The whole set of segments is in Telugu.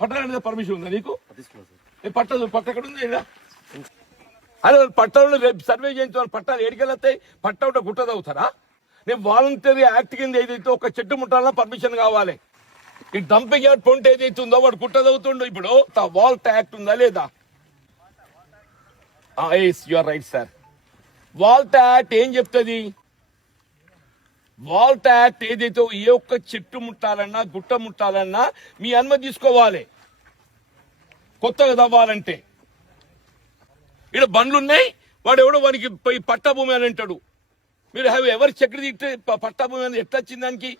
పట్టాలంటే పర్మిషన్ ఉందా నీకు? పట్టదు. పట్ట ఎక్కడ ఉంది? అదే పట్టాలను రేపు సర్వే చేయించాలి. పట్టాలు ఏడికెళ్ళతాయి? పట్ట ఉంటే గుట్ట తవ్వుతారా? నేను వాలంటరీ యాక్ట్ కింద ఏదైతే ఒక చెట్టు ముట్టాలన్నా పర్మిషన్ కావాలి. ఈ డంపింగ్ యార్డ్ పొంట ఏదైతే ఉందో వాడు గుట్ట తవ్వుతుండో ఇప్పుడు వాల్ట్ యాక్ట్ ఉందా లేదా? You're right sir. వాల్ట్ యాక్ట్ ఏం చెప్తుంది? వాల్ట్ యాక్ట్ ఏదైతే ఏ ఒక్క చెట్టు ముట్టాలన్నా గుట్ట ముట్టాలన్నా మీ అనుమతి తీసుకోవాలి. కొత్తగా తవ్వాలంటే ఇక్కడ బండ్లున్నాయి, వాడు ఎవడో వానికి పట్టా భూమి అని అంటాడు. మీరు ఎవరు చక్కెర తిట్టే పట్టా భూమి అని ఎట్లా వచ్చింది దానికి?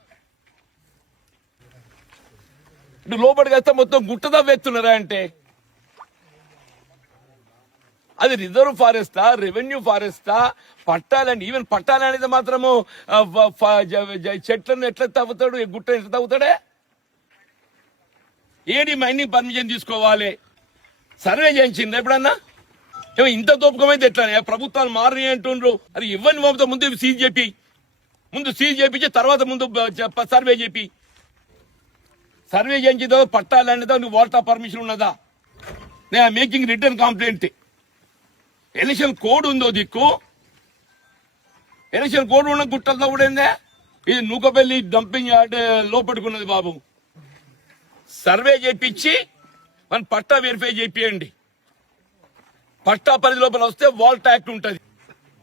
ఇటు లోపలికి వస్తే మొత్తం గుట్ట తవ్వేస్తున్నారా అంటే అది రిజర్వ్ ఫారెస్టా, రెవెన్యూ ఫారెస్టా, పట్టాలని? ఈవెన్ పట్టాలనేది మాత్రము చెట్లను ఎట్లా తవ్వుతాడు, గుట్ట ఎట్లా తవ్వుతాడే? ఏడి మైనింగ్ పర్మిషన్ తీసుకోవాలి. సర్వే చేయించింది ఎప్పుడన్నా? ఇంత తోపకమైతే ఎట్లా? ప్రభుత్వాలు మారినాయి అంటుండ్రు. అది ఇవ్వని మోపుతో ముందు సీజ్ చేయించి తర్వాత ముందు సర్వే చేపి. సర్వే చేయించిన తర్వాత పట్టాలనేదా నువ్వు వాల్టా పర్మిషన్ ఉన్నదా? నేను making return complaint. Election code ఉందో దిక్కు. ఎలక్షన్ కోడ్ ఉన్న గుట్టలతో కూడా ఏందే? ఇది నూకపల్లి డంపింగ్ యార్డ్ లోపడుకున్నది బాబు. సర్వే చేయించి మన పట్టా వెరిఫై చేపియండి. పట్టా పరిధి లోపల వస్తే వాల్ట్ యాక్ట్ ఉంటుంది.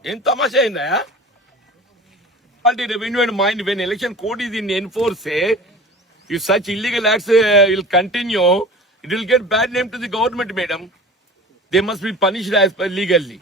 ఏం తమాషా అయిందా? Revenue and mind when election code is in enforce, if such illegal acts will continue, it will get bad name to the government, madam. They must be punished as per legally.